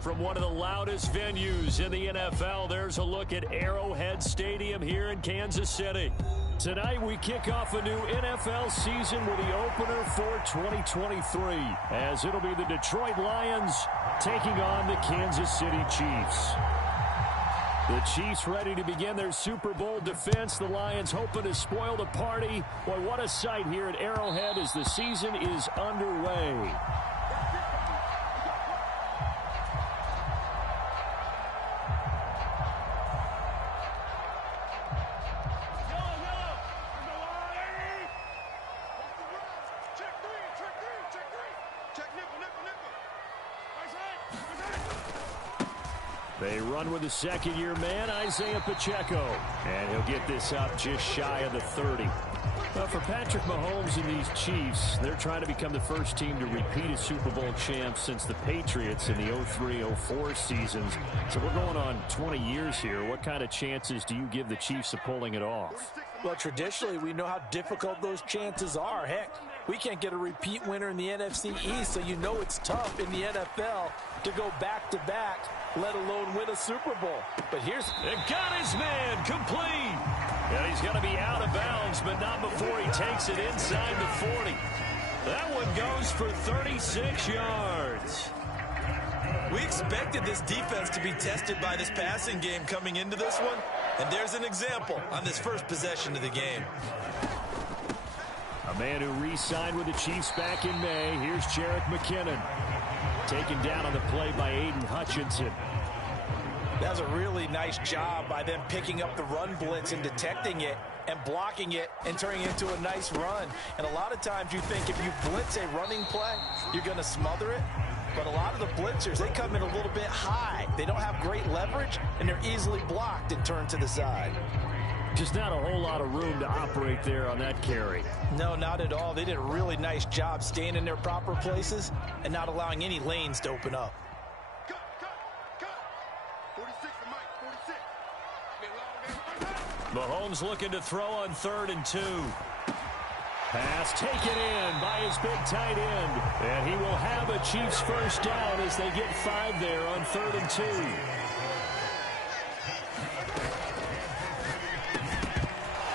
From one of the loudest venues in the NFL, there's a look at Arrowhead Stadium here in Kansas City. Tonight, we kick off a new NFL season with the opener for 2023, as it'll be the Detroit Lions taking on the Kansas City Chiefs. The Chiefs ready to begin their Super Bowl defense. The Lions hoping to spoil the party. Boy, what a sight here at Arrowhead as the season is underway. They run with the second-year man, Isaiah Pacheco. And he'll get this up just shy of the 30. Well, for Patrick Mahomes and these Chiefs, they're trying to become the first team to repeat as Super Bowl champs since the Patriots in the 03-04 seasons. So we're going on 20 years here. What kind of chances do you give the Chiefs of pulling it off? Well, traditionally, we know how difficult those chances are. Heck, we can't get a repeat winner in the NFC East, so you know it's tough in the NFL to go back-to-back, let alone win a Super Bowl. But here's... They got his man complete. And he's going to be out of bounds, but not before he takes it inside the 40. That one goes for 36 yards. We expected this defense to be tested by this passing game coming into this one. And there's an example on this first possession of the game. A man who re-signed with the Chiefs back in May. Here's Jerick McKinnon. Taken down on the play by Aiden Hutchinson. That was a really nice job by them picking up the run blitz and detecting it and blocking it and turning it into a nice run. And a lot of times you think if you blitz a running play, you're going to smother it. But a lot of the blitzers, they come in a little bit high. They don't have great leverage, and they're easily blocked and turned to the side. Just not a whole lot of room to operate there on that carry. No, not at all. They did a really nice job staying in their proper places and not allowing any lanes to open up. Mahomes looking to throw on 3rd and 2. Pass taken in by his big tight end. And he will have a Chiefs first down as they get 5 there on 3rd and 2.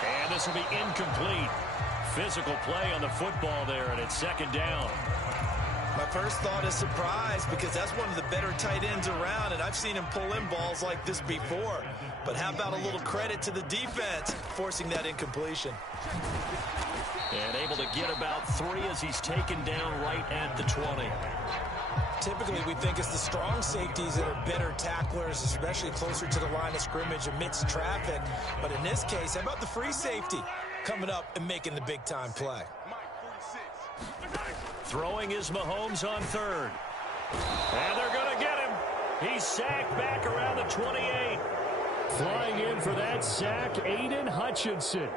And this will be incomplete. Physical play on the football there, and it's 2nd down. My first thought is surprise because that's one of the better tight ends around, and I've seen him pull in balls like this before. But how about a little credit to the defense forcing that incompletion? And able to get about 3 as he's taken down right at the 20. Typically, we think it's the strong safeties that are better tacklers, especially closer to the line of scrimmage amidst traffic. But in this case, how about the free safety coming up and making the big-time play? Throwing is Mahomes on 3rd. And they're going to get him. He's sacked back around the 28. Flying in for that sack, Aiden Hutchinson.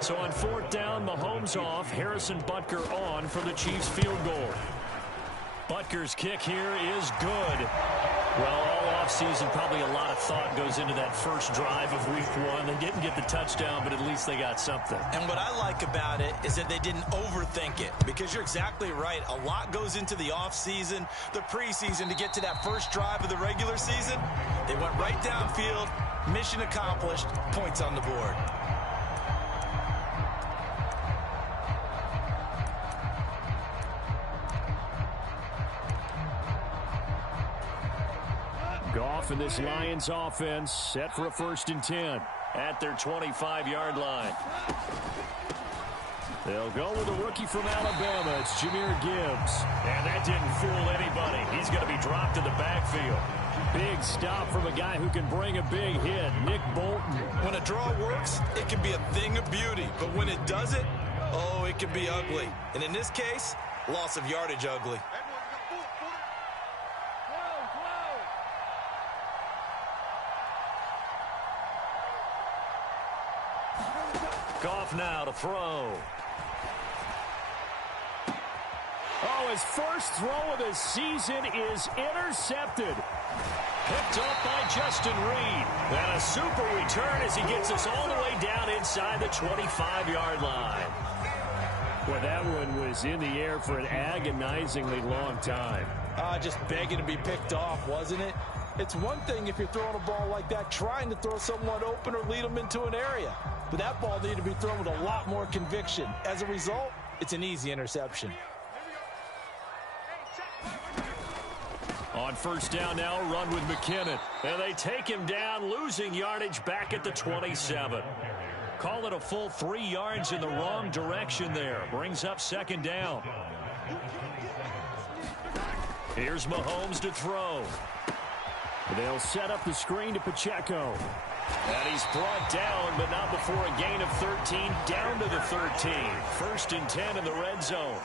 So on 4th down, Mahomes off, Harrison Butker on for the Chiefs field goal. Butker's kick here is good. Well, all offseason, probably a lot of thought goes into that first drive of week 1. They didn't get the touchdown, but at least they got something. And what I like about it is that they didn't overthink it, because you're exactly right. A lot goes into the offseason, the preseason to get to that first drive of the regular season. They went right downfield, mission accomplished, points on the board. Goff and this Lions offense set for a 1st and 10 at their 25-yard line. They'll go with a rookie from Alabama. It's Jahmyr Gibbs. And that didn't fool anybody. He's going to be dropped in the backfield. Big stop from a guy who can bring a big hit, Nick Bolton. When a draw works, it can be a thing of beauty. But when it doesn't, oh, it can be ugly. And in this case, loss of yardage ugly. Goff now to throw. Oh, his first throw of the season is intercepted. Picked up by Justin Reed. And a super return as he gets us all the way down inside the 25-yard line. Well, that one was in the air for an agonizingly long time. Just begging to be picked off, wasn't it? It's one thing if you're throwing a ball like that, trying to throw someone open or lead them into an area. But that ball needed to be thrown with a lot more conviction. As a result, it's an easy interception. On first down now, run with McKinnon. And they take him down, losing yardage back at the 27. Call it a full 3 yards in the wrong direction there. Brings up second down. Here's Mahomes to throw. They'll set up the screen to Pacheco. And he's brought down, but not before a gain of 13, down to the 13. First and 10 in the red zone.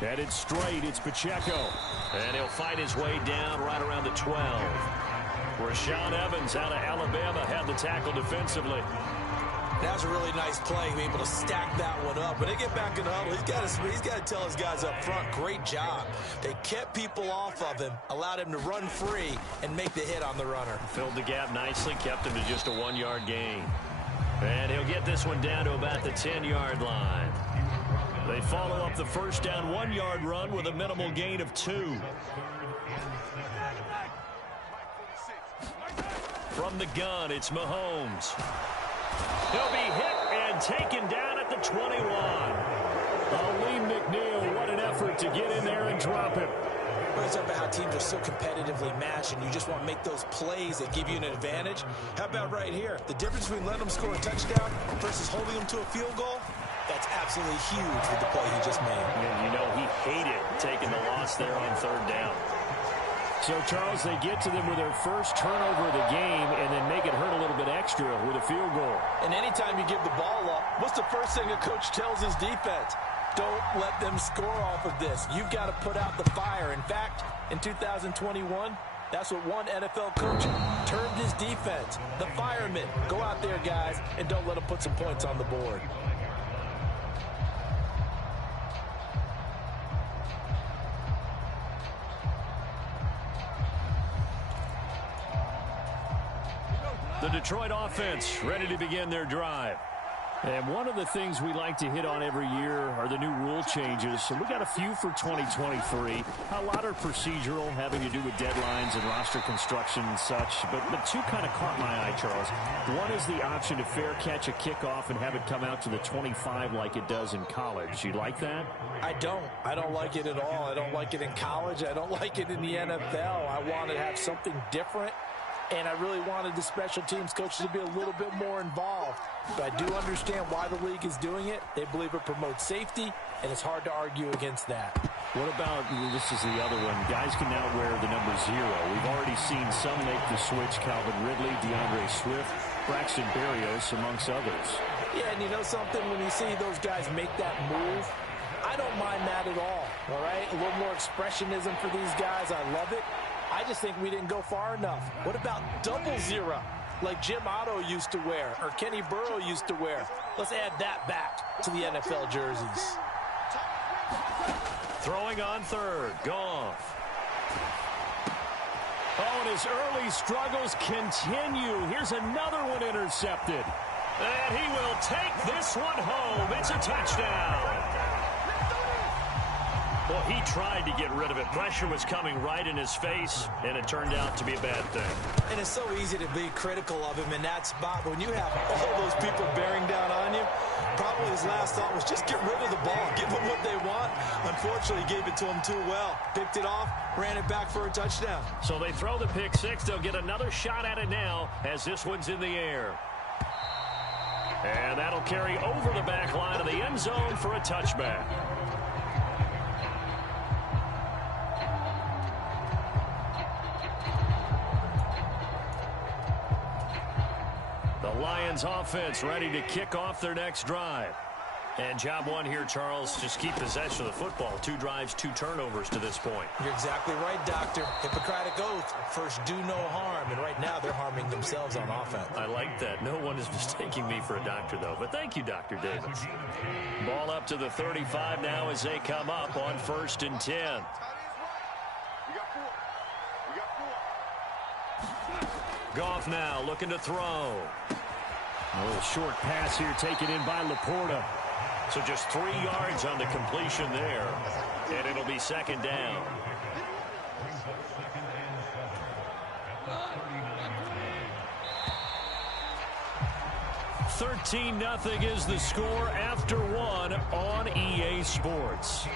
Headed straight, it's Pacheco. And he'll fight his way down right around the 12. Rashaan Evans out of Alabama had the tackle defensively. That was a really nice play, being able to stack that one up. When they get back in the huddle, he's got to tell his guys up front, great job. They kept people off of him, allowed him to run free, and make the hit on the runner. Filled the gap nicely, kept him to just a 1-yard gain. And he'll get this one down to about the 10-yard line. They follow up the first down 1-yard run with a minimal gain of 2. From the gun, it's Mahomes. He'll be hit and taken down at the 21. Lee McNeil, what an effort to get in there and drop him. It's about how teams are so competitively matched, and you just want to make those plays that give you an advantage. How about right here? The difference between letting them score a touchdown versus holding them to a field goal, that's absolutely huge with the play he just made. And you know he hated taking the loss there on third down. So, Charles, they get to them with their first turnover of the game and then make it hurt a little bit extra with a field goal. And anytime you give the ball up, what's the first thing a coach tells his defense? Don't let them score off of this. You've got to put out the fire. In fact, in 2021, that's what one NFL coach termed his defense. The firemen. Go out there, guys, and don't let them put some points on the board. The Detroit offense ready to begin their drive. And one of the things we like to hit on every year are the new rule changes. So we got a few for 2023. A lot are procedural, having to do with deadlines and roster construction and such. But two kind of caught my eye, Charles. One is the option to fair catch a kickoff and have it come out to the 25 like it does in college. You like that? I don't. I don't like it at all. I don't like it in college. I don't like it in the NFL. I want to have something different. And I really wanted the special teams coaches to be a little bit more involved. But I do understand why the league is doing it. They believe it promotes safety, and it's hard to argue against that. What about, this is the other one, guys can now wear the number 0. We've already seen some make the switch, Calvin Ridley, DeAndre Swift, Braxton Berrios, amongst others. Yeah, and you know something? When you see those guys make that move, I don't mind that at all right? A little more expressionism for these guys. I love it. I just think we didn't go far enough. What about double 0, like Jim Otto used to wear or Kenny Burrow used to wear? Let's add that back to the NFL jerseys. Throwing on third, Goff. Oh, and his early struggles continue. Here's another one intercepted. And he will take this one home. It's a touchdown. Well, he tried to get rid of it. Pressure was coming right in his face, and it turned out to be a bad thing. And it's so easy to be critical of him in that spot. But when you have all those people bearing down on you, probably his last thought was just get rid of the ball. Give them what they want. Unfortunately, he gave it to them too well. Picked it off, ran it back for a touchdown. So they throw the pick six. They'll get another shot at it now as this one's in the air. And that'll carry over the back line of the end zone for a touchback. The Lions offense ready to kick off their next drive. And job one here, Charles, just keep possession of the football. 2 drives, 2 turnovers to this point. You're exactly right, Doctor. Hippocratic oath. First, do no harm. And right now, they're harming themselves on offense. I like that. No one is mistaking me for a doctor, though. But thank you, Dr. Davis. Ball up to the 35 now as they come up on 1st and 10. Goff now looking to throw. A little short pass here taken in by Laporta. So just 3 yards on the completion there. And it'll be second down. 13-0 is the score after 1 on EA Sports.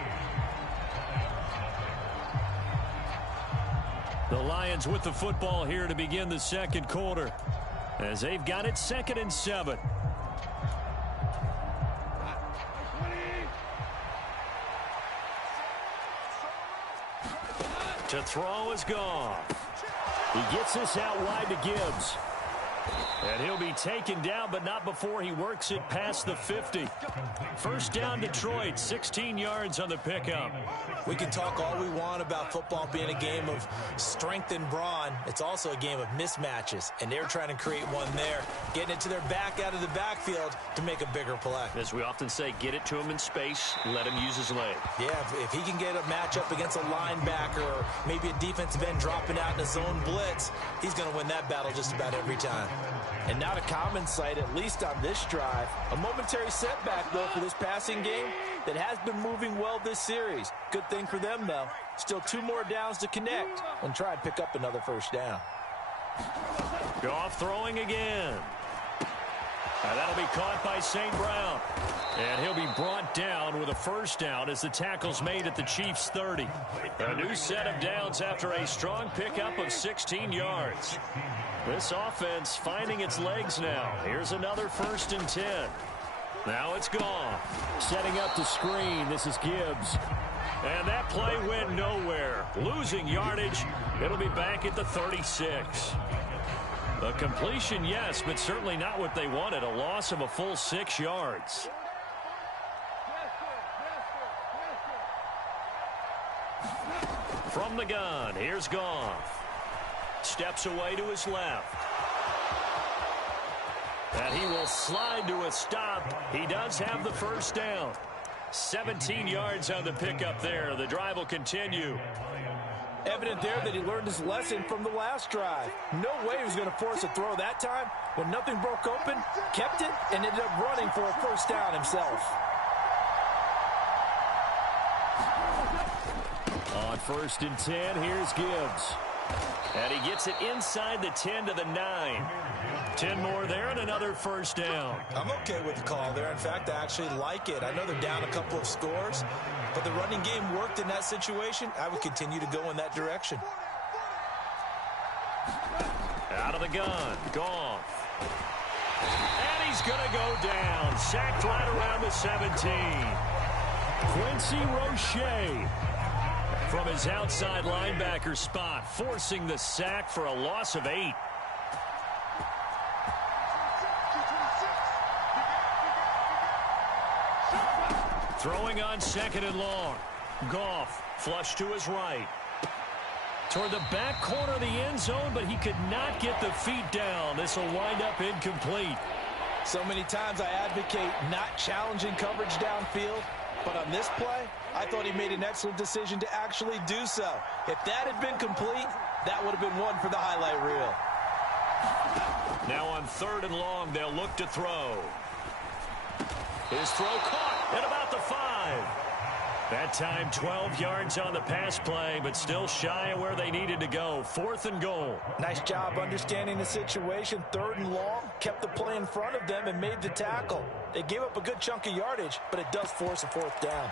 The Lions with the football here to begin the second quarter, as they've got it 2nd and 7. To throw is Goff. He gets this out wide to Gibbs. And he'll be taken down, but not before he works it past the 50. First down, Detroit, 16 yards on the pickup. We can talk all we want about football being a game of strength and brawn. It's also a game of mismatches, and they're trying to create one there, getting it to their back out of the backfield to make a bigger play. As we often say, get it to him in space, let him use his leg. Yeah, if he can get a matchup against a linebacker or maybe a defensive end dropping out in a zone blitz, he's going to win that battle just about every time. And not a common sight, at least on this drive. A momentary setback, though, for this passing game that has been moving well this series. Good thing for them, though. Still 2 more downs to connect and try and pick up another first down. Goff throwing again. That'll be caught by St. Brown. And he'll be brought down with a first down as the tackle's made at the Chiefs' 30. A new set of downs after a strong pickup of 16 yards. This offense finding its legs now. Here's another 1st and 10. Now it's gone. Setting up the screen. This is Gibbs. And that play went nowhere. Losing yardage. It'll be back at the 36. A completion, yes, but certainly not what they wanted. A loss of a full 6 yards. From the gun, here's Goff. Steps away to his left. And he will slide to a stop. He does have the first down. 17 yards on the pickup there. The drive will continue. Evident there that he learned his lesson from the last drive. No way he was going to force a throw that time. When nothing broke open, kept it, and ended up running for a first down himself. On 1st and 10, here's Gibbs. And he gets it inside the 10 to the 9. 10 more there and another first down. I'm okay with the call there. In fact, I actually like it. I know they're down a couple of scores, but the running game worked in that situation. I would continue to go in that direction. Out of the gun, Goff. And he's going to go down. Sacked right around the 17. Quincy Roche from his outside linebacker spot, forcing the sack for a loss of 8. Throwing on 2nd and long. Goff flush to his right. Toward the back corner of the end zone, but he could not get the feet down. This will wind up incomplete. So many times I advocate not challenging coverage downfield, but on this play, I thought he made an excellent decision to actually do so. If that had been complete, that would have been one for the highlight reel. Now on 3rd and long, they'll look to throw. His throw caught at about the 5. That time 12 yards on the pass play, but still shy of where they needed to go. 4th and goal. Nice job understanding the situation. 3rd and long, kept the play in front of them and made the tackle. They gave up a good chunk of yardage, but it does force a 4th down.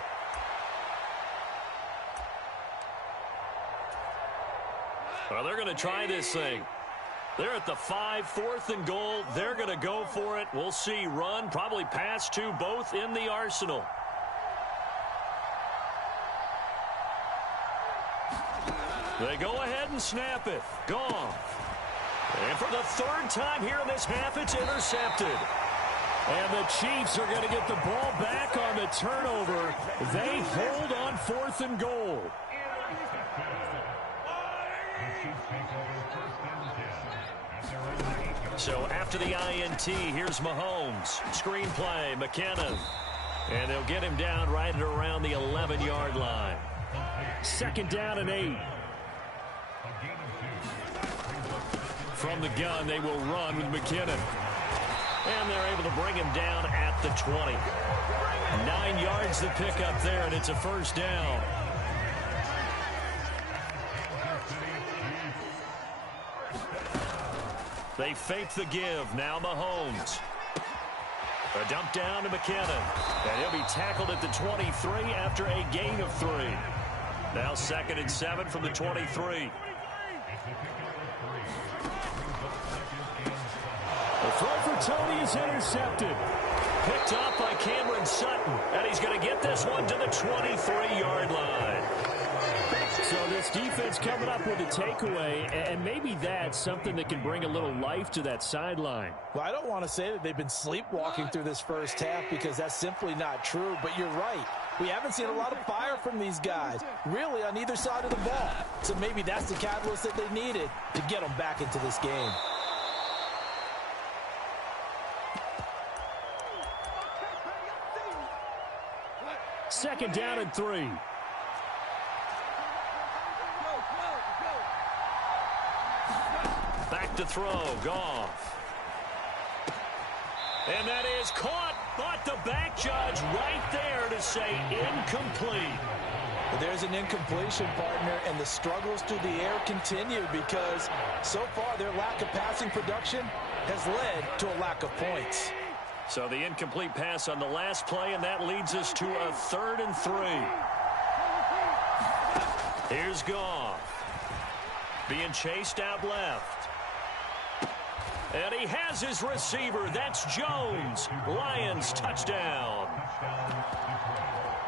Well, they're going to try this thing. They're at the 5, 4th and goal. They're going to go for it. We'll see. Run, probably pass to both in the arsenal. They go ahead and snap it. Goff. And for the 3rd time here in this half, it's intercepted. And the Chiefs are going to get the ball back on the turnover. They hold on 4th and goal. So after the INT, here's Mahomes. Screen play, McKinnon. And they'll get him down right at around the 11-yard line. 2nd down and 8. From the gun, they will run with McKinnon. And they're able to bring him down at the 20. 9 yards to pick up there, and it's a first down. They fake the give. Now Mahomes. A dump down to McKinnon. And he'll be tackled at the 23 after a gain of 3. Now 2nd and 7 from the 23. The throw for Tony is intercepted. Picked off by Cameron Sutton. And he's going to get this one to the 23-yard line. So this defense coming up with a takeaway, and maybe that's something that can bring a little life to that sideline. Well, I don't want to say that they've been sleepwalking through this first half because that's simply not true, but you're right. We haven't seen a lot of fire from these guys, really on either side of the ball. So maybe that's the catalyst that they needed to get them back into this game. Second down and 3. Back to throw, Goff. And that is caught, but the back judge right there to say incomplete. But there's an incompletion, partner, and the struggles through the air continue because so far their lack of passing production has led to a lack of points. So the incomplete pass on the last play, and that leads us to a 3rd and 3. Here's Goff. Being chased out left. And he has his receiver. That's Jones. Lions touchdown.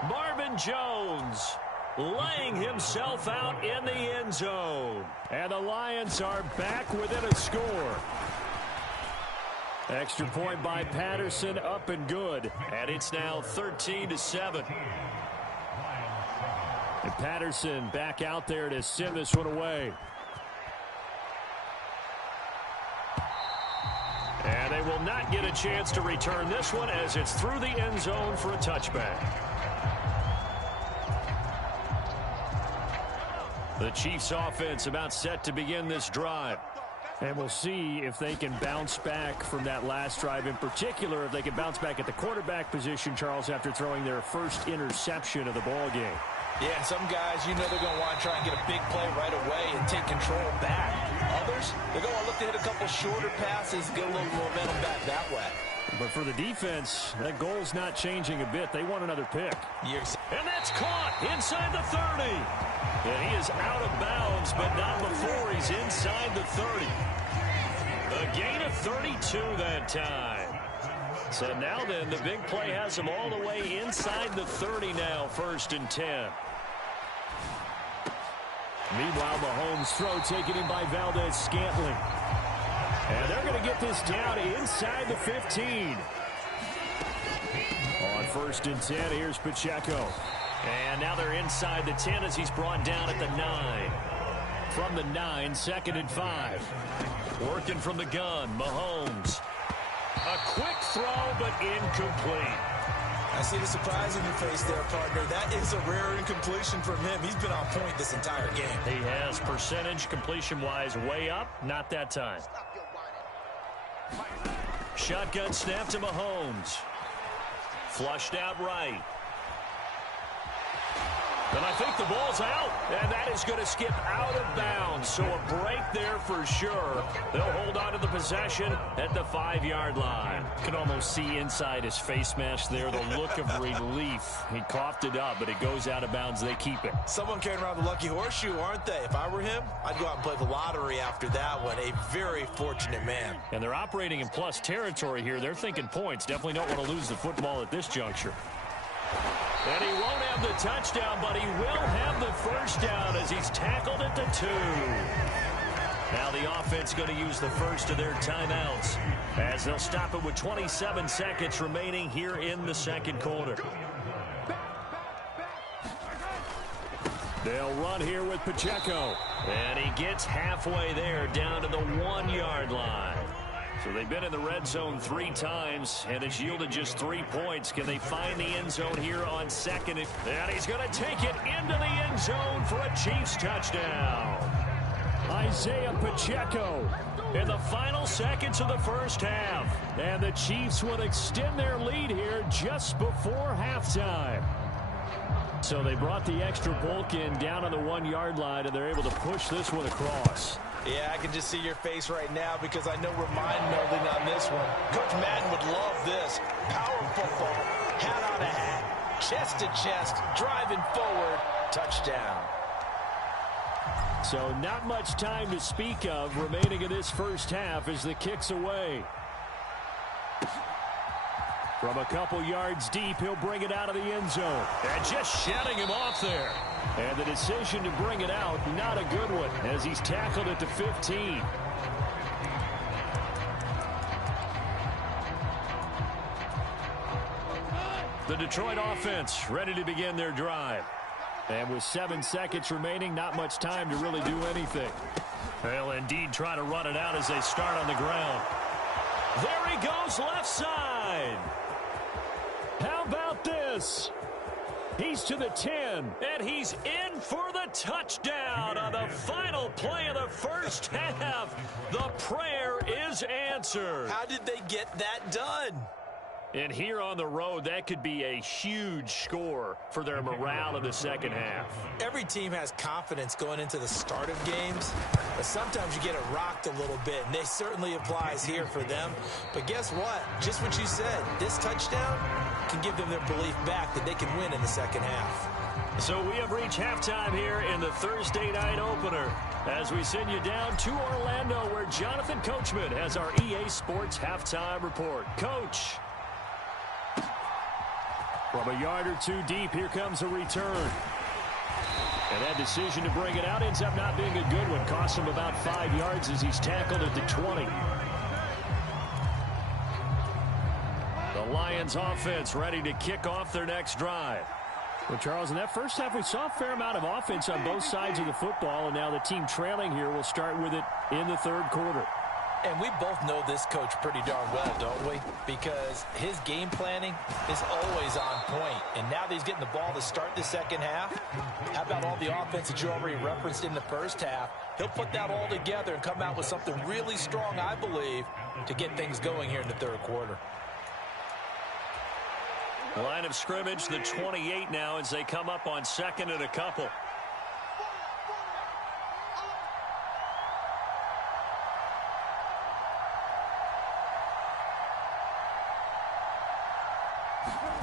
Marvin Jones laying himself out in the end zone. And the Lions are back within a score. Extra point by Patterson, up and good. And it's now 13-7. And Patterson back out there to send this one away. And they will not get a chance to return this one as it's through the end zone for a touchback. The Chiefs offense about set to begin this drive. And we'll see if they can bounce back from that last drive. In particular, if they can bounce back at the quarterback position, Charles, after throwing their first interception of the ball game. Yeah, some guys, you know they're going to want to try and get a big play right away and take control back. Others, they're going to look to hit a couple shorter passes, get a little momentum back that way. But for the defense, that goal's not changing a bit. They want another pick. And that's caught inside the 30. And he is out of bounds, but not before he's inside the 30. A gain of 32 that time. So now then, the big play has him all the way inside the 30 now, 1st and 10. Meanwhile, Mahomes' throw taken in by Valdez-Scantling. And they're going to get this down inside the 15. On 1st and 10, here's Pacheco. And now they're inside the 10 as he's brought down at the 9. From the 9, 2nd and 5. Working from the gun, Mahomes. A quick throw, but incomplete. I see the surprise in your face there, partner. That is a rare incompletion from him. He's been on point this entire game. He has percentage completion-wise way up. Not that time. Shotgun snap to Mahomes. Flushed out right. And I think the ball's out, and that is going to skip out of bounds. So a break there for sure. They'll hold on to the possession at the 5-yard line. Can almost see inside his face mask there the look of relief. He coughed it up, but it goes out of bounds. They keep it. Someone carrying around the lucky horseshoe, aren't they? If I were him, I'd go out and play the lottery after that one. A very fortunate man. And they're operating in plus territory here. They're thinking points. Definitely don't want to lose the football at this juncture. And he won't have the touchdown, but he will have the first down as he's tackled at the 2. Now the offense going to use the first of their timeouts as they'll stop it with 27 seconds remaining here in the second quarter. They'll run here with Pacheco. And he gets halfway there down to the 1-yard line. So they've been in the red zone 3 times, and it's yielded just 3 points. Can they find the end zone here on 2nd? And he's going to take it into the end zone for a Chiefs touchdown. Isaiah Pacheco in the final seconds of the first half. And the Chiefs will extend their lead here just before halftime. So they brought the extra bulk in down on the 1-yard line, and they're able to push this one across. Yeah, I can just see your face right now because I know we're mind-melding on this one. Coach Madden would love this. Power football, hat on a hat, chest to chest, driving forward, touchdown. So not much time to speak of remaining in this first half as the kick's away. From a couple yards deep, he'll bring it out of the end zone. And just shutting him off there. And the decision to bring it out, not a good one, as he's tackled at the 15. The Detroit offense ready to begin their drive. And with 7 seconds remaining, not much time to really do anything. They'll indeed try to run it out as they start on the ground. There he goes, left side. How about this? He's to the 10, and he's in for the touchdown on the final play of the first half. The prayer is answered. How did they get that done? And here on the road, that could be a huge score for their morale in the second half. Every team has confidence going into the start of games, but sometimes you get it rocked a little bit, and this certainly applies here for them. But guess what? Just what you said, this touchdown can give them their belief back that they can win in the second half. So we have reached halftime here in the Thursday night opener as we send you down to Orlando where Jonathan Coachman has our EA Sports halftime report. Coach. From a yard or two deep, here comes a return. And that decision to bring it out ends up not being a good one. Costs him about 5 yards as he's tackled at the 20. The Lions offense ready to kick off their next drive. Well, Charles, in that first half, we saw a fair amount of offense on both sides of the football, and now the team trailing here will start with it in the third quarter. And we both know this coach pretty darn well, don't we? Because his game planning is always on point. And now that he's getting the ball to start the second half, how about all the offense that you already referenced in the first half? He'll put that all together and come out with something really strong, I believe, to get things going here in the third quarter. Line of scrimmage, the 28 now as they come up on second and a couple.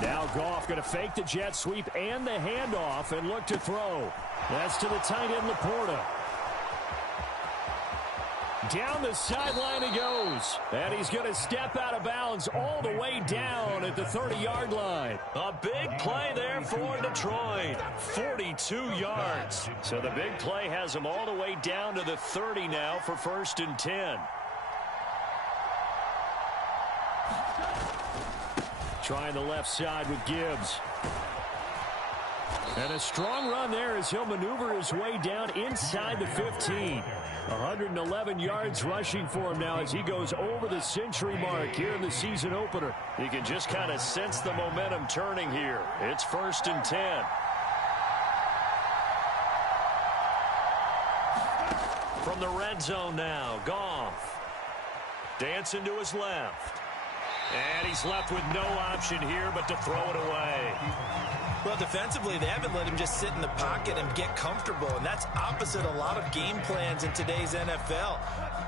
Now Goff going to fake the jet sweep and the handoff and look to throw. That's to the tight end, Laporta. Down the sideline he goes. And he's going to step out of bounds all the way down at the 30-yard line. A big play there for Detroit. 42 yards. So the big play has him all the way down to the 30 now for 1st and 10. Trying the left side with Gibbs. And a strong run there as he'll maneuver his way down inside the 15. 111 yards rushing for him now as he goes over the century mark here in the season opener. You can just kind of sense the momentum turning here. It's 1st and 10. From the red zone now, Goff. Dancing to his left. And he's left with no option here but to throw it away. Well, defensively, they haven't let him just sit in the pocket and get comfortable, and that's opposite a lot of game plans in today's NFL.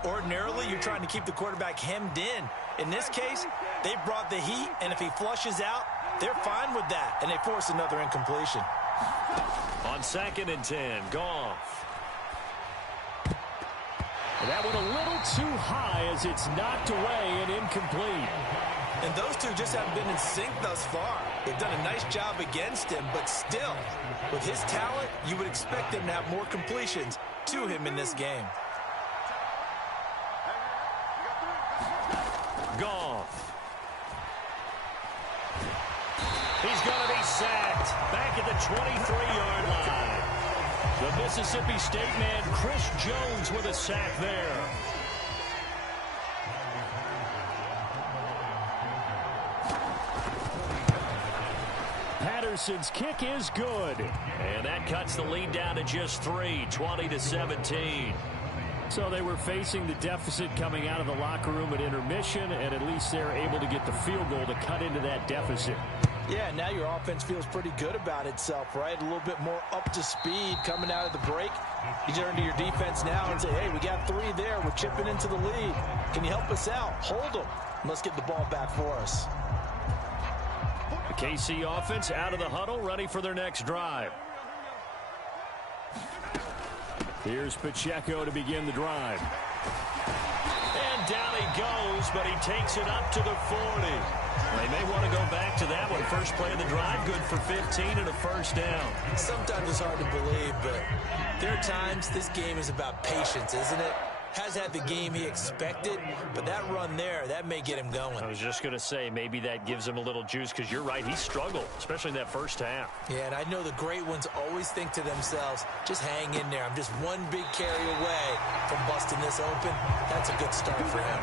Ordinarily, you're trying to keep the quarterback hemmed in. In this case, they brought the heat, and if he flushes out, they're fine with that, and they force another incompletion. On 2nd and 10, Goff. That one a little too high as it's knocked away and incomplete. And those two just haven't been in sync thus far. They've done a nice job against him, but still, with his talent, you would expect him to have more completions to him in this game. Goff. He's going to be sacked back at the 23-yard line. The Mississippi State man, Chris Jones, with a sack there. Patterson's kick is good. And that cuts the lead down to just 3, 20-17. So they were facing the deficit coming out of the locker room at intermission, and at least they're able to get the field goal to cut into that deficit. Yeah, now your offense feels pretty good about itself, right? A little bit more up to speed coming out of the break. You turn to your defense now and say, hey, we got 3 there. We're chipping into the lead. Can you help us out? Hold them. Let's get the ball back for us. The KC offense out of the huddle, ready for their next drive. Here's Pacheco to begin the drive. And down he goes, but he takes it up to the 40. They may want to go back to that one. First play of the drive, good for 15 and a first down. Sometimes it's hard to believe, but there are times this game is about patience, isn't it? Has had the game he expected, but that run there, that may get him going. I was just going to say, maybe that gives him a little juice, because you're right, he struggled, especially in that first half. Yeah, and I know the great ones always think to themselves, just hang in there. I'm just one big carry away from busting this open. That's a good start for him.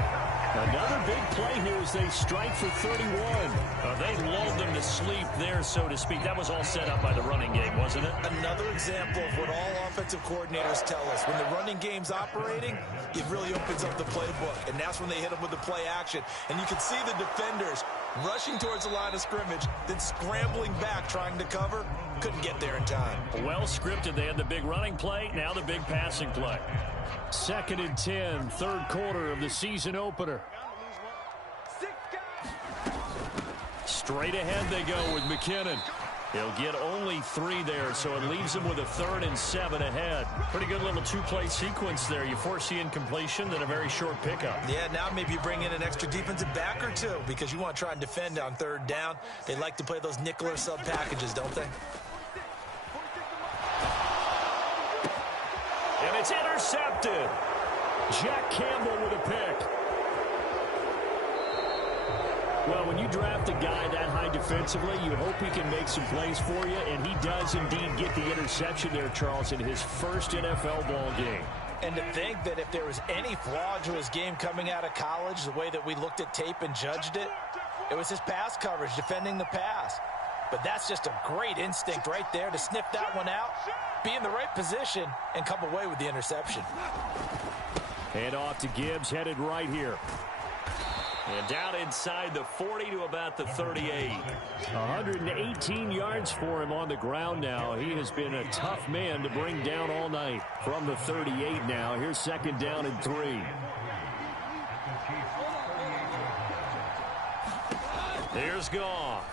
Another big play here as they strike for 31. They lulled them to sleep there, so to speak. That was all set up by the running game, wasn't it? Another example of what all offensive coordinators tell us. When the running game's operating, it really opens up the playbook, and that's when they hit them with the play action. And you can see the defenders rushing towards the line of scrimmage, then scrambling back trying to cover. Couldn't get there in time. Well scripted. They had the big running play, now the big passing play. 2nd and 10, third quarter of the season opener. Straight ahead they go with McKinnon. He'll get only 3 there, so it leaves him with a 3rd and 7 ahead. Pretty good little 2-play sequence there. You foresee incompletion, then a very short pickup. Yeah, now maybe you bring in an extra defensive back or 2 because you want to try and defend on 3rd down. They like to play those nickel or sub packages, don't they? And it's intercepted. Jack Campbell with a pick. Well, when you draft a guy that high defensively, you hope he can make some plays for you, and he does indeed get the interception there, Charles, in his first NFL ball game. And to think that if there was any flaw to his game coming out of college, the way that we looked at tape and judged it, it was his pass coverage, defending the pass. But that's just a great instinct right there to sniff that one out, be in the right position, and come away with the interception. Hand off to Gibbs, headed right here. And down inside the 40 to about the 38. 118 yards for him on the ground now. He has been a tough man to bring down all night. From the 38 now, here's 2nd down and 3. Here's Goff.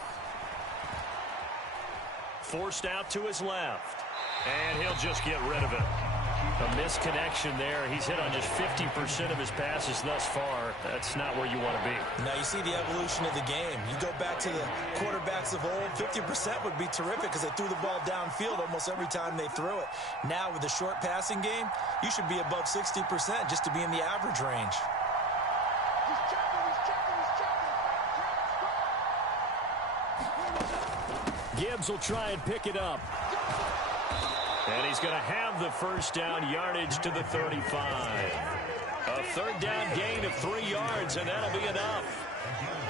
Forced out to his left. And he'll just get rid of it. A misconnection there. He's hit on just 50% of his passes thus far. That's not where you want to be. Now you see the evolution of the game. You go back to the quarterbacks of old, 50% would be terrific because they threw the ball downfield almost every time they threw it. Now with the short passing game, you should be above 60% just to be in the average range. Gibbs will try and pick it up. And he's going to have the first down, yardage to the 35. A 3rd down gain of 3 yards, and that'll be enough.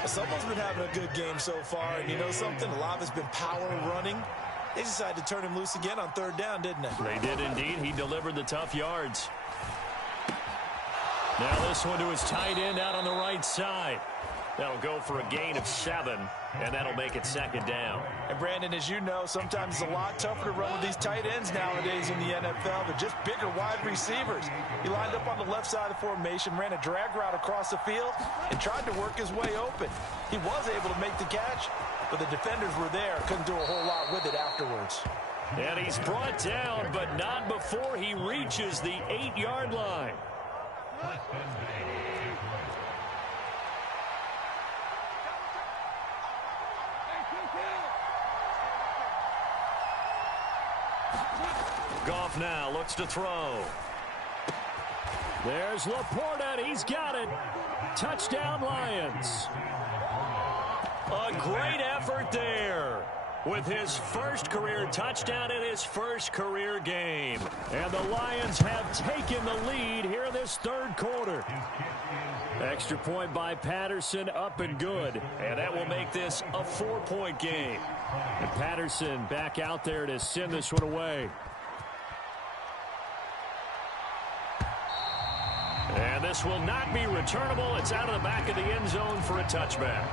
Someone's been having a good game so far, and you know something? A lot of it's been power running. They decided to turn him loose again on 3rd down, didn't they? They did indeed. He delivered the tough yards. Now this one to his tight end out on the right side. That'll go for a gain of 7, and that'll make it 2nd down. And Brandon, as you know, sometimes it's a lot tougher to run with these tight ends nowadays in the NFL. They're just bigger wide receivers. He lined up on the left side of the formation, ran a drag route across the field, and tried to work his way open. He was able to make the catch, but the defenders were there. Couldn't do a whole lot with it afterwards. And he's brought down, but not before he reaches the 8-yard line. Goff now looks to throw. There's Laporta. He's got it. Touchdown, Lions. A great effort there with his first career touchdown in his first career game. And the Lions have taken the lead here in this 3rd quarter. Extra point by Patterson, up and good. And that will make this a 4-point game. And Patterson back out there to send this one away. And this will not be returnable. It's out of the back of the end zone for a touchback.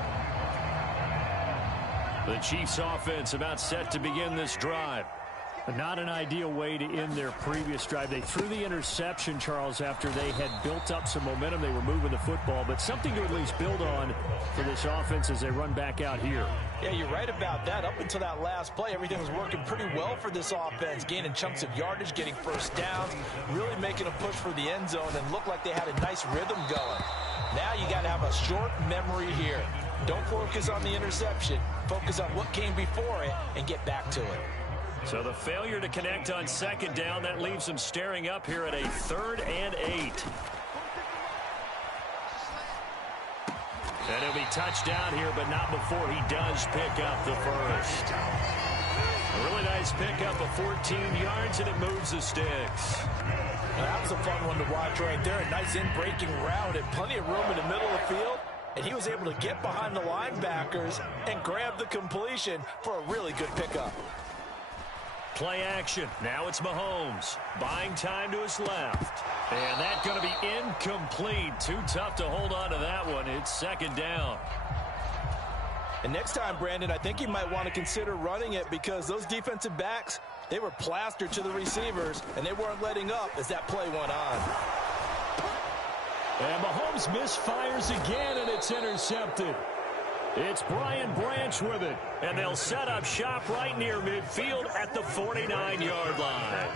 The Chiefs offense about set to begin this drive. Not an ideal way to end their previous drive. They threw the interception, Charles, after they had built up some momentum. They were moving the football, but something to at least build on for this offense as they run back out here. Yeah, you're right about that. Up until that last play, everything was working pretty well for this offense, gaining chunks of yardage, getting first downs, really making a push for the end zone, and looked like they had a nice rhythm going. Now you got to have a short memory here. Don't focus on the interception. Focus on what came before it and get back to it. So the failure to connect on second down, that leaves them staring up here at a 3rd and 8. And he'll be touched down here, but not before he does pick up the first. A really nice pickup of 14 yards, and it moves the sticks. Well, that was a fun one to watch right there. A nice in-breaking route and plenty of room in the middle of the field. And he was able to get behind the linebackers and grab the completion for a really good pickup. Play action. Now it's Mahomes. Buying time to his left. And that's going to be incomplete. Too tough to hold on to that one. It's second down. And next time, Brandon, I think you might want to consider running it because those defensive backs, they were plastered to the receivers, and they weren't letting up as that play went on. And Mahomes misfires again, and it's intercepted. It's Brian Branch with it, and they'll set up shop right near midfield at the 49-yard line.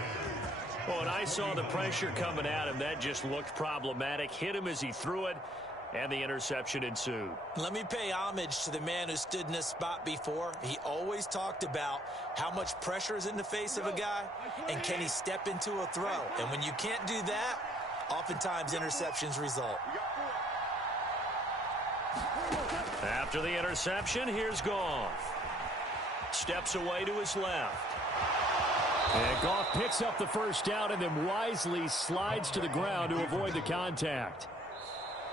Well, when I saw the pressure coming at him, that just looked problematic. Hit him as he threw it, and the interception ensued. Let me pay homage to the man who stood in this spot before. He always talked about how much pressure is in the face of a guy, and can he step into a throw. And when you can't do that, oftentimes interceptions result. After the interception, here's Goff. Steps away to his left. And Goff picks up the first down and then wisely slides to the ground to avoid the contact.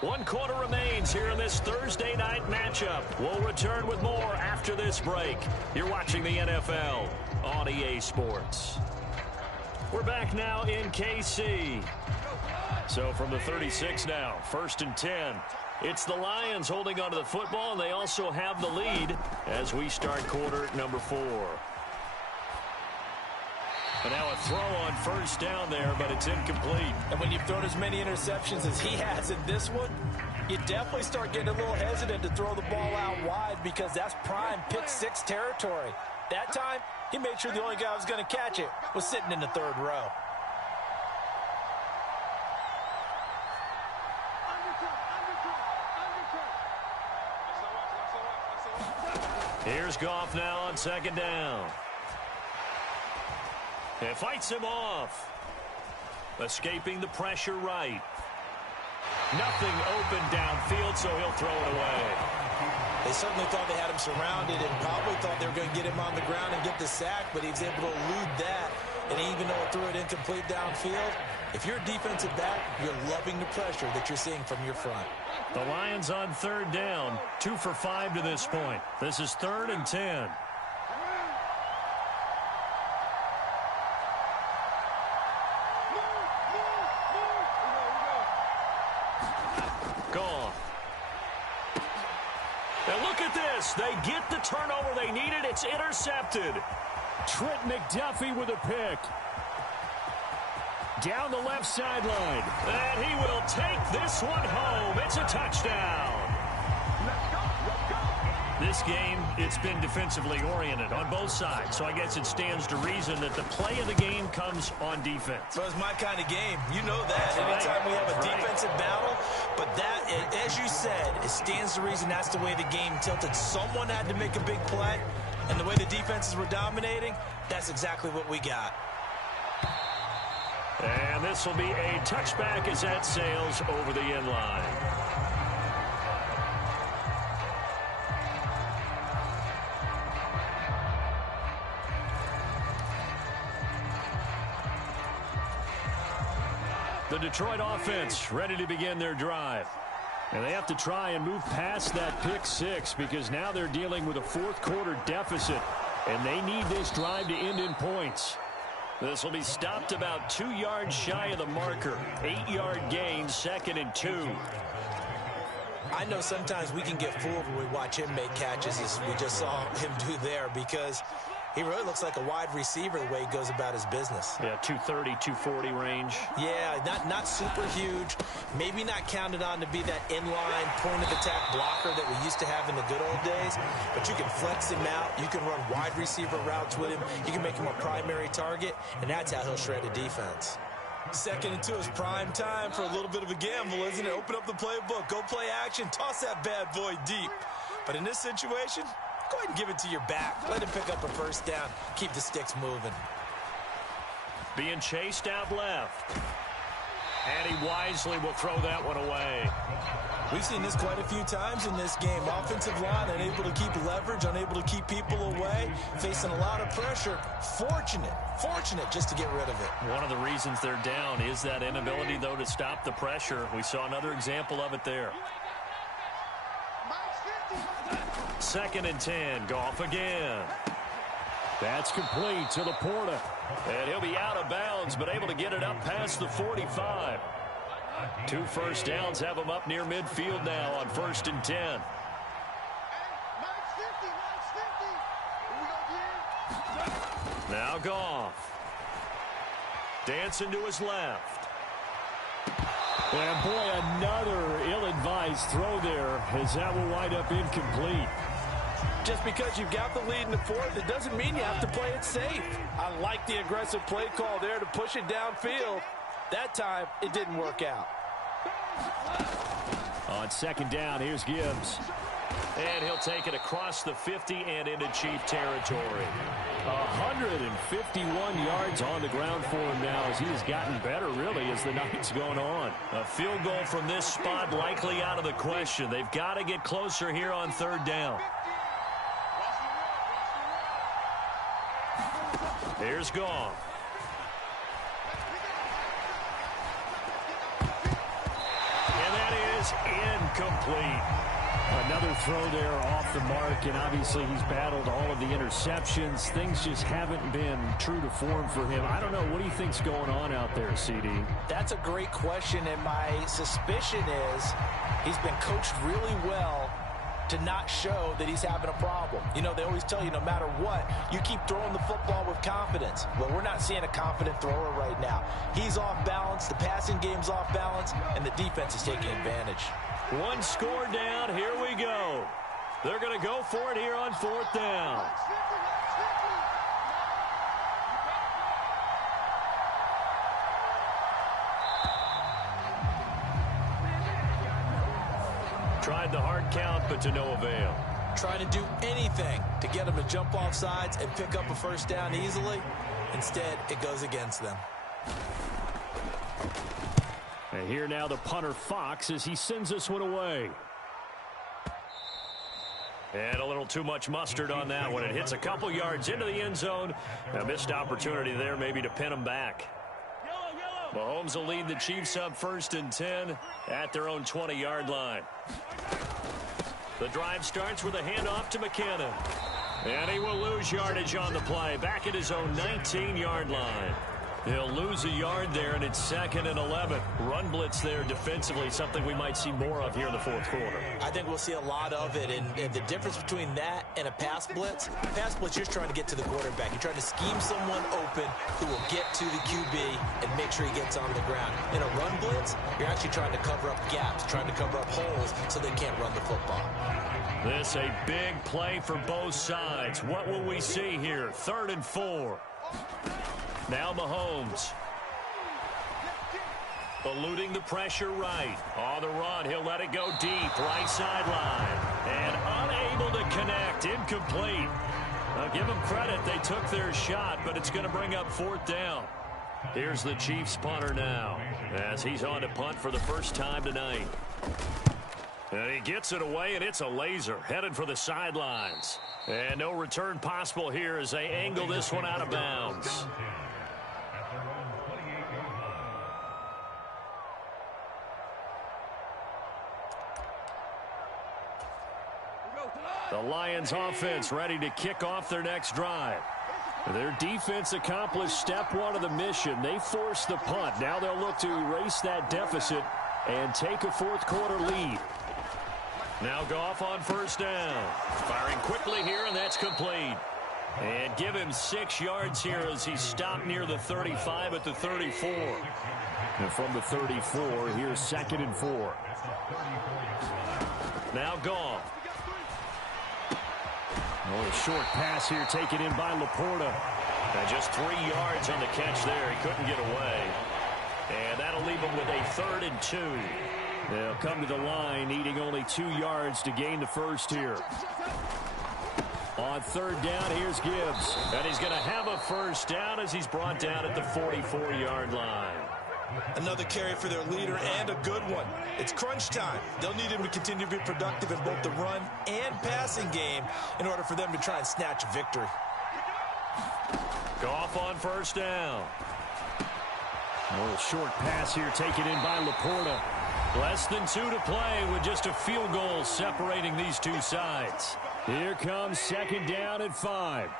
1 quarter remains here in this Thursday night matchup. We'll return with more after this break. You're watching the NFL on EA Sports. We're back now in KC. So from the 36 now, 1st and 10. It's the Lions holding onto the football, and they also have the lead as we start quarter number 4. And now a throw on first down there, but it's incomplete. And when you've thrown as many interceptions as he has in this one, you definitely start getting a little hesitant to throw the ball out wide because that's prime pick 6 territory. That time, he made sure the only guy who was going to catch it was sitting in the 3rd row. Here's Goff now on second down. It fights him off. Escaping the pressure right. Nothing open downfield, so he'll throw it away. They certainly thought they had him surrounded and probably thought they were going to get him on the ground and get the sack, but he was able to elude that. And even though it threw it incomplete downfield, if you're a defensive back, you're loving the pressure that you're seeing from your front. The Lions on 3rd down, 2 for 5 to this point. This is 3rd and 10. Gone. And look at this. They get the turnover they needed. It's intercepted. Trent McDuffie with a pick. Down the left sideline. And he will take this one home. It's a touchdown. This game, it's been defensively oriented on both sides. So I guess it stands to reason that the play of the game comes on defense. So it's my kind of game. You know that. Anytime we have a defensive battle. But that, as you said, it stands to reason that's the way the game tilted. Someone had to make a big play. And the way the defenses were dominating, that's exactly what we got. And this will be a touchback as that sails over the end line. The Detroit offense ready to begin their drive. And they have to try and move past that pick 6 because now they're dealing with a 4th quarter deficit. And they need this drive to end in points. This will be stopped about 2 yards shy of the marker. 8-yard gain, 2nd and 2. I know sometimes we can get fooled when we watch him make catches, as we just saw him do there, because he really looks like a wide receiver the way he goes about his business. Yeah, 230, 240 range. Yeah, not super huge. Maybe not counted on to be that inline point-of-attack blocker that we used to have in the good old days. But you can flex him out. You can run wide receiver routes with him. You can make him a primary target, and that's how he'll shred a defense. 2nd and 2 is prime time for a little bit of a gamble, isn't it? Open up the playbook. Go play action. Toss that bad boy deep. But in this situation, go ahead and give it to your back. Let him pick up a first down. Keep the sticks moving. Being chased out left. And he wisely will throw that one away. We've seen this quite a few times in this game. Offensive line unable to keep leverage, unable to keep people away, facing a lot of pressure. Fortunate just to get rid of it. One of the reasons they're down is that inability, though, to stop the pressure. We saw another example of it there. 2nd and 10. Goff again. That's complete to Laporta. And he'll be out of bounds, but able to get it up past the 45. 2 first downs have him up near midfield now on 1st and 10. Now Goff. Dancing to his left. And boy, another ill-advised throw there, as that will wind up incomplete. Just because you've got the lead in the 4th, it doesn't mean you have to play it safe. I like the aggressive play call there to push it downfield. That time, it didn't work out. On 2nd down, here's Gibbs. And he'll take it across the 50 and into Chief territory. 151 yards on the ground for him now, as he has gotten better, really, as the night's going on. A field goal from this spot likely out of the question. They've got to get closer here on 3rd down. Here's Goff. And that is incomplete. Another throw there off the mark, and obviously he's battled all of the interceptions. Things just haven't been true to form for him. I don't know. What do you think's going on out there, CD? That's a great question, and my suspicion is he's been coached really well to not show that he's having a problem. You know, they always tell you no matter what, you keep throwing the football with confidence. Well, we're not seeing a confident thrower right now. He's off balance, the passing game's off balance, and the defense is taking advantage. 1 score down, here we go. They're going to go for it here on 4th down. Tried the hard count, but to no avail. Trying to do anything to get them to jump off sides and pick up a first down easily. Instead, it goes against them. And here now the punter Fox as he sends this one away. And a little too much mustard on that one. It hits a couple yards into the end zone. A missed opportunity there maybe to pin them back. Mahomes will lead the Chiefs up 1st and 10 at their own 20-yard line. The drive starts with a handoff to McKinnon. And he will lose yardage on the play. Back at his own 19-yard line. He'll lose a yard there, and it's 2nd and 11. Run blitz there defensively, something we might see more of here in the 4th quarter. I think we'll see a lot of it, and the difference between that and a pass blitz, you're trying to get to the quarterback. You're trying to scheme someone open who will get to the QB and make sure he gets on the ground. In a run blitz, you're actually trying to cover up gaps, trying to cover up holes so they can't run the football. This a big play for both sides. What will we see here? 3rd and 4. Now Mahomes. Eluding the pressure right. On the run, he'll let it go deep. Right sideline. And unable to connect. Incomplete. Now give them credit. They took their shot, but it's going to bring up 4th down. Here's the Chiefs punter now, as he's on to punt for the first time tonight. And he gets it away, and it's a laser. Headed for the sidelines. And no return possible here as they angle this one out of bounds. The Lions offense ready to kick off their next drive. Their defense accomplished step one of the mission. They forced the punt. Now they'll look to erase that deficit and take a fourth quarter lead. Now Goff on first down. Firing quickly here, and that's complete. And give him 6 yards here as he stopped near the 35 at the 34. And from the 34, here's 2nd and 4. Now Goff. Oh, a short pass here taken in by Laporta. And just 3 yards on the catch there. He couldn't get away. And that'll leave him with a 3rd and 2. They'll come to the line, needing only 2 yards to gain the first here. On 3rd down, here's Gibbs. And he's going to have a first down as he's brought down at the 44-yard line. Another carry for their leader, and a good one. It's crunch time. They'll need him to continue to be productive in both the run and passing game in order for them to try and snatch a victory. Goff on first down. A little short pass here taken in by Laporta. Less than 2 to play with just a field goal separating these two sides. Here comes 2nd down at 5.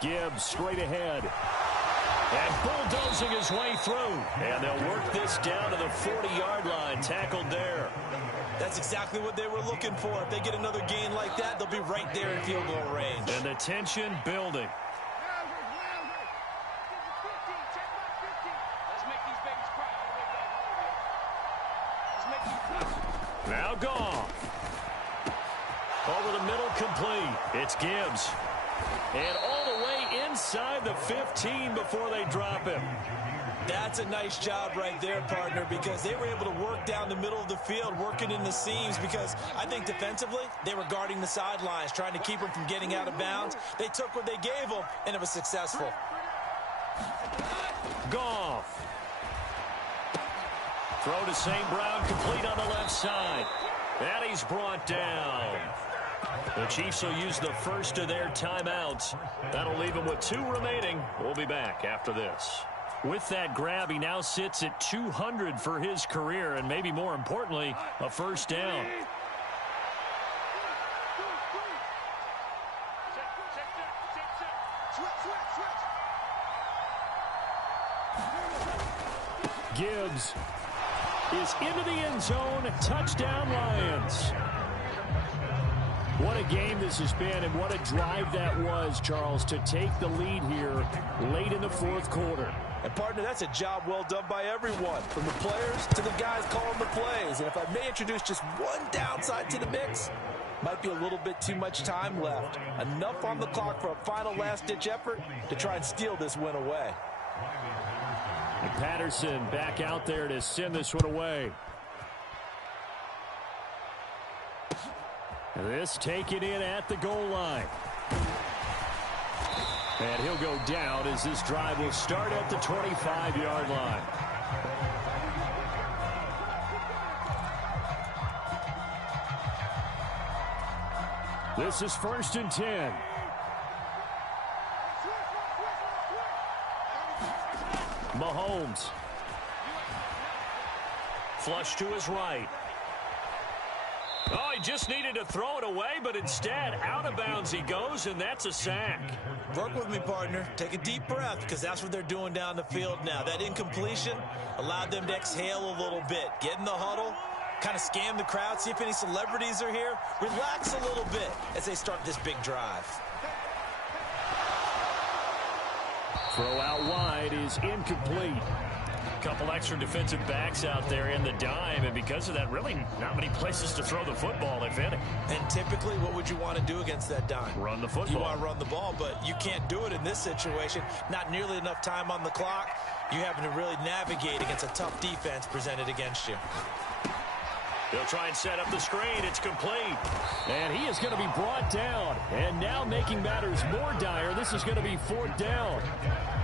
Gibbs straight ahead. And bulldozing his way through. And they'll work this down to the 40-yard line. Tackled there. That's exactly what they were looking for. If they get another gain like that, they'll be right there in field goal range. And the tension building. Now Goff. Over the middle, complete. It's Gibbs. And all the way inside the 15 before they drop him. That's a nice job right there, partner, because they were able to work down the middle of the field, working in the seams, because I think defensively they were guarding the sidelines, trying to keep him from getting out of bounds. They took what they gave him, and it was successful. Goff. Throw to St. Brown, complete on the left side. And he's brought down. The Chiefs will use the first of their timeouts. That'll leave him with 2 remaining. We'll be back after this. With that grab, he now sits at 200 for his career, and maybe more importantly, a first down. Gibbs is into the end zone. Touchdown, Lions. What a game this has been, and what a drive that was, Charles, to take the lead here late in the fourth quarter. And, partner, that's a job well done by everyone, from the players to the guys calling the plays. And if I may introduce just one downside to the mix, might be a little bit too much time left. Enough on the clock for a final last-ditch effort to try and steal this win away. And Patterson back out there to send this one away. This taken in at the goal line. And he'll go down as this drive will start at the 25-yard line. This is 1st and 10. Mahomes. Flush to his right. Oh, he just needed to throw it away, but instead, out of bounds he goes, and that's a sack. Work with me, partner. Take a deep breath, because that's what they're doing down the field now. That incompletion allowed them to exhale a little bit. Get in the huddle, kind of scan the crowd, see if any celebrities are here. Relax a little bit as they start this big drive. Throw out wide is incomplete. Couple extra defensive backs out there in the dime, and because of that, really not many places to throw the football, if any. And typically, what would you want to do against that dime? Run the football. You want to run the ball, but you can't do it in this situation. Not nearly enough time on the clock. You having to really navigate against a tough defense presented against you. They'll try and set up the screen. It's complete. And he is going to be brought down. And now making matters more dire, this is going to be 4th down.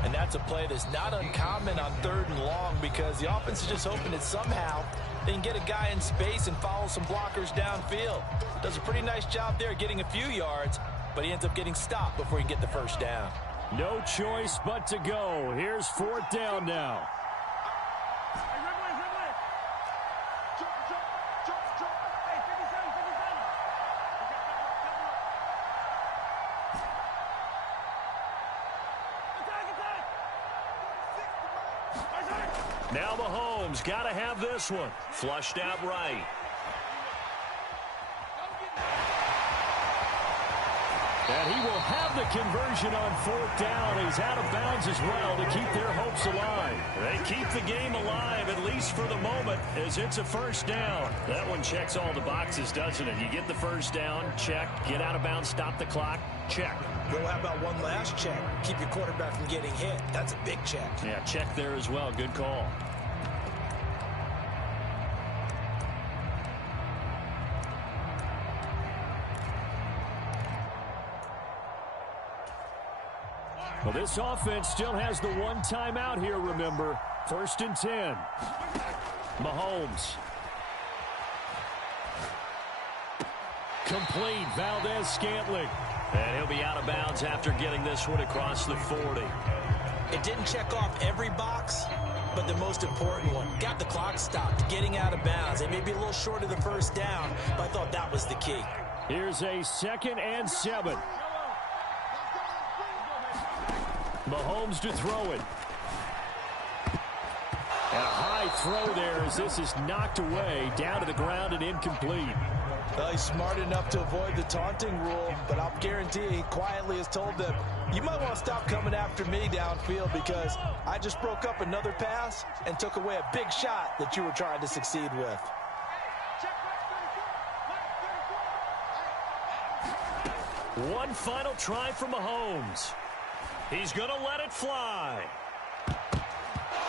And that's a play that's not uncommon on 3rd and long, because the offense is just hoping that somehow they can get a guy in space and follow some blockers downfield. Does a pretty nice job there getting a few yards, but he ends up getting stopped before he can get the first down. No choice but to go. Here's 4th down now. Now Mahomes got to have this one. Flushed out right. And he will have the conversion on 4th down. He's out of bounds as well to keep their hopes alive. They keep the game alive, at least for the moment, as it's a first down. That one checks all the boxes, doesn't it? You get the first down, check. Get out of bounds, stop the clock, check. Well, how about one last check? Keep your quarterback from getting hit. That's a big check. Yeah, check there as well. Good call. Well, this offense still has the one timeout here, remember. 1st and 10. Mahomes. Complete. Valdez-Scantling. And he'll be out of bounds after getting this one across the 40. It didn't check off every box, but the most important one. Got the clock stopped, getting out of bounds. They may be a little short of the first down, but I thought that was the key. Here's a 2nd and 7. Mahomes to throw it. And a high throw there as this is knocked away, down to the ground and incomplete. Well, he's smart enough to avoid the taunting rule, but I'll guarantee he quietly has told them, you might want to stop coming after me downfield because I just broke up another pass and took away a big shot that you were trying to succeed with. One final try for Mahomes. He's going to let it fly.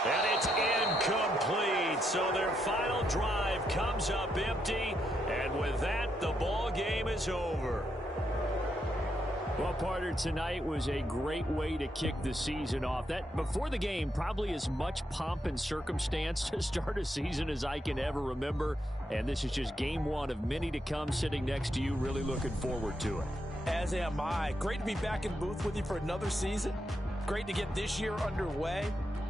And it's incomplete. So their final drive comes up empty. And with that, the ball game is over. Well, partner, tonight was a great way to kick the season off. That before the game, probably as much pomp and circumstance to start a season as I can ever remember. And this is just game one of many to come. Sitting next to you, really looking forward to it. As am I. Great to be back in booth with you for another season. Great to get this year underway.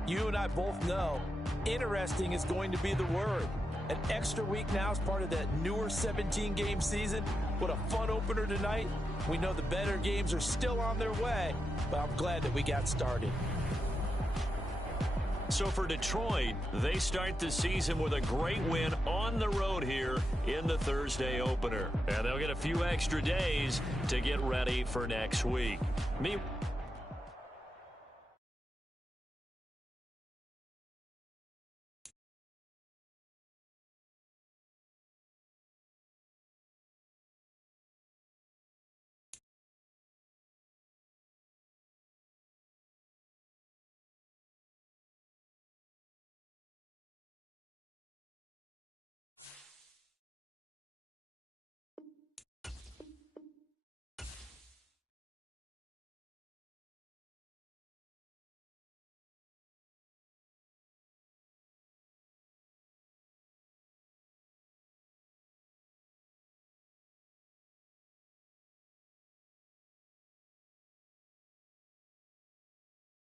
You and I both know interesting is going to be the word. An extra week now as part of that newer 17-game season. What a fun opener tonight. We know the better games are still on their way, but I'm glad that we got started. So for Detroit, they start the season with a great win on the road here in the Thursday opener. And they'll get a few extra days to get ready for next week.